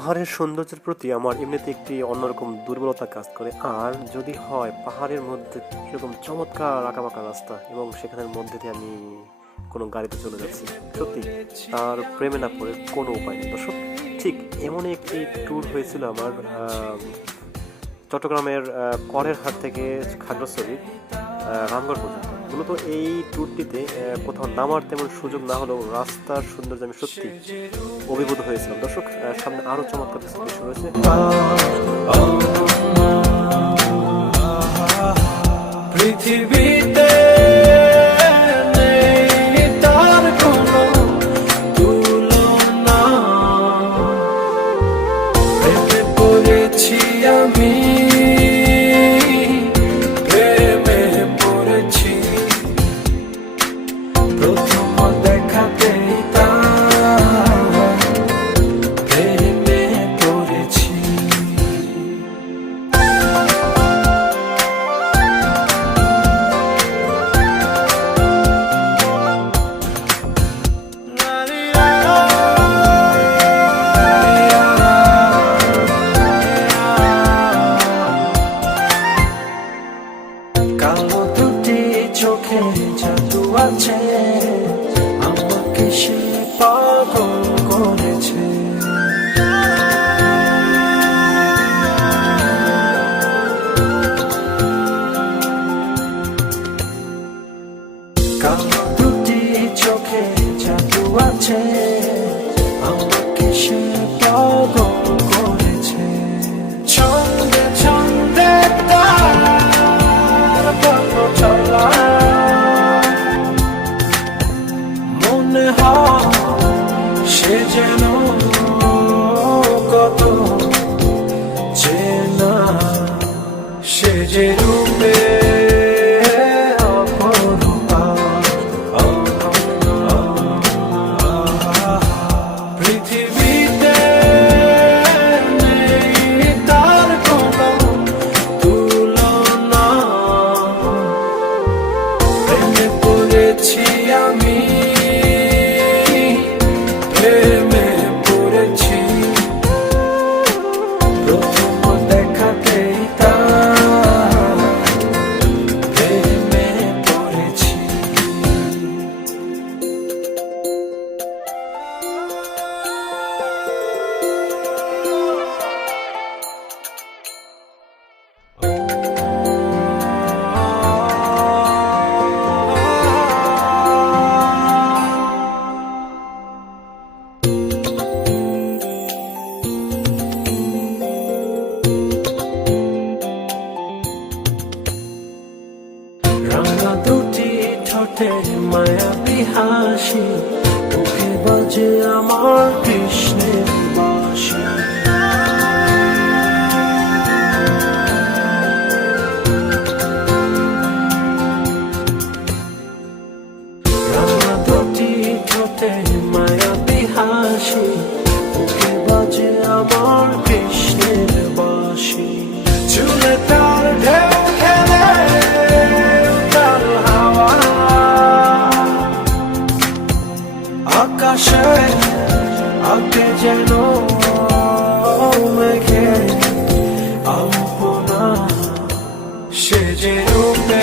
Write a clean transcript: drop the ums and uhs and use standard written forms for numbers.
পাহাড়ের সৌন্দর্যের প্রতি আমার এমনিতে একটি অন্যরকম দুর্বলতা কাজ করে। আর যদি হয় পাহাড়ের মধ্যে এরকম চমৎকার আঁকাবাঁকা রাস্তা এবং সেখানের মধ্যে দিয়ে আমি কোনো গাড়িতে চলে যাচ্ছি, সত্যি তার প্রেমে না পড়ে কোনো উপায় নেই দর্শক। ঠিক এমনই একটি ট্যুর হয়েছিল আমার চট্টগ্রামের করের হাট থেকে খাগড়াছড়ি রামগড় পর্যন্ত। মূলত এই ট্যুরটিতে কোথাও নামার তেমন সুযোগ না হলেও রাস্তার সৌন্দর্য আমি সত্যি অভিভূত হয়েছিলাম দর্শক। সামনে আরো চমৎকার কিছু দৃশ্য রয়েছে। পৃথিবীতে কালো দুটি চোখে জাদু আছে, আমাকে সে পাগল করেছে। কালো দুটি চোখে জাদু আছে, আমাকে সে পাগল করেছে। ছন্দে ছন্দে মনে হয় সে যেন কত চেনা, সে যে রূপে অপরূপা। পৃথিবীতে নেই তার কোনো তুলনা। প্রেমে পড়েছি আমি, প্রেমে পড়েছি, প্রথম দেখাতেই তার প্রেমে পড়েছি। রাঙা দুটি ঠোঁটে মায়াবী হাসি, মুখে বাজে আমার কৃষ্ণের বাঁশি। রাঙা দুটি ঠোঁটে মায়াবী হাসি, মুখে বাজে আমার কৃষ্ণের বাঁশি। চুলে তার ঢেউ খেলে আকাশে আঁকে যেন মেঘে আলপনা, সে যে রূপে